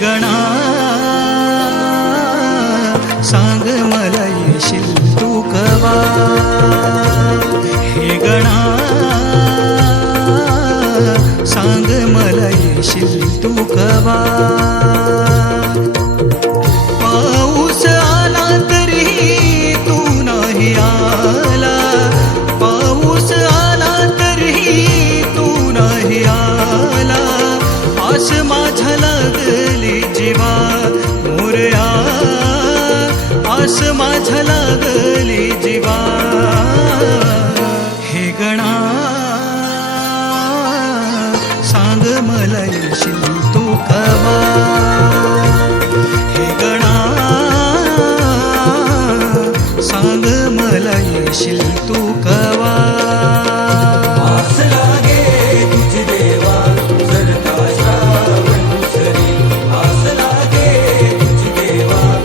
गणा सांग मला येशील तू कवा हे गणा सांग मला येशील तू कवा आस माझ्या लागली जीवा मोरया आस माझ्या लागली जीवा हे गणा सांग मला येशील तू कवा हे गणा सांग मला येशील तू कवा